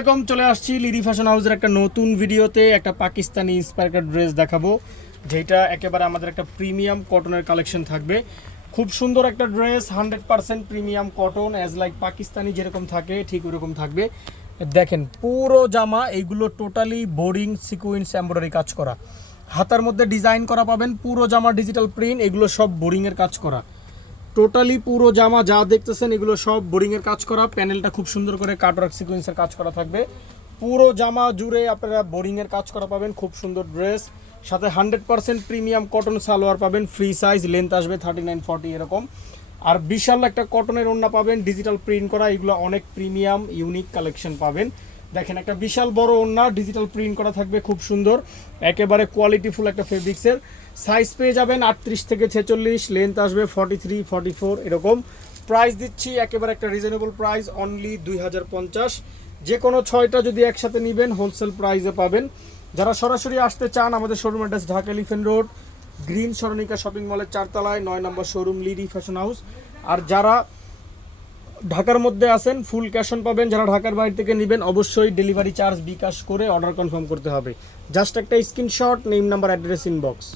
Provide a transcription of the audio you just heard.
এরকম চলে আসছি লিডি ফ্যাশন হাউসের একটা নতুন ভিডিওতে একটা পাকিস্তানি ইন্সপায়ার ড্রেস দেখাবো, যেটা একেবারে আমাদের একটা প্রিমিয়াম কটনের কালেকশন থাকবে। খুব সুন্দর একটা dress hundred percent premium cotton as like Pakistani যেরকম থাকে, ঠিক ওরকম থাকবে। দেখেন, পুরো জামা এইগুলো টোটালি বোরিং সিকুয়েন্স এমব্রয়ডারি কাজ করা। হাতার মধ্যে ডিজাইন করা পাবেন, পুরো জামা ডিজিটাল প্রিন্ট এগুলো সব বোরিংয়ের কাজ করা। টোটালি পুরো জামা যা দেখতেছেন, এগুলো সব বোরিং এর কাজ করা। প্যানেলটা খুব সুন্দর করে কাটওয়ার্ক সিকোয়েন্সের কাজ করা থাকবে। পুরো জামা জুড়ে আপনারা বোরিং এর কাজ করা পাবেন, খুব সুন্দর ড্রেস সাথে hundred percent premium cotton salwar পাবেন ফ্রি সাইজ লেন্থ আসবে থার্টি নাইন ফর্টি এরকম। আর বিশাল একটা কটনের ওড়না পাবেন ডিজিটাল প্রিন্ট করা, এগুলো অনেক প্রিমিয়াম ইউনিক কালেকশন পাবেন। দেখেন, একটা বিশাল বড় ওড়না ডিজিটাল প্রিন্ট করা থাকবে, খুব সুন্দর। একেবারে কোয়ালিটিফুল একটা ফেব্রিক্সের সাইজ পেয়ে যাবেন আটত্রিশ থেকে ছেচল্লিশ লেন্থ আসবে ফর্টি থ্রি ফর্টি ফোর এরকম। প্রাইস দিচ্ছি একেবারে একটা রিজনেবল প্রাইস অনলি দুই হাজার পঞ্চাশ। যে কোনো ছয়টা যদি একসাথে নেবেন হোলসেল প্রাইসে পাবেন। যারা সরাসরি আসতে চান, আমাদের showroom address Dhaka elephant road green সরণিকা shopping মলের চারতলায়, নয় নম্বর শোরুম লিডি ফ্যাশন হাউস আর যারা ঢাকার মধ্যে আসেন ফুল ক্যাশ অন পাবেন। যারা ঢাকার বাইরে থেকে নেবেন, অবশ্যই ডেলিভারি চার্জ বিকাশ করে অর্ডার কনফার্ম করতে হবে। জাস্ট একটা screenshot name number address inbox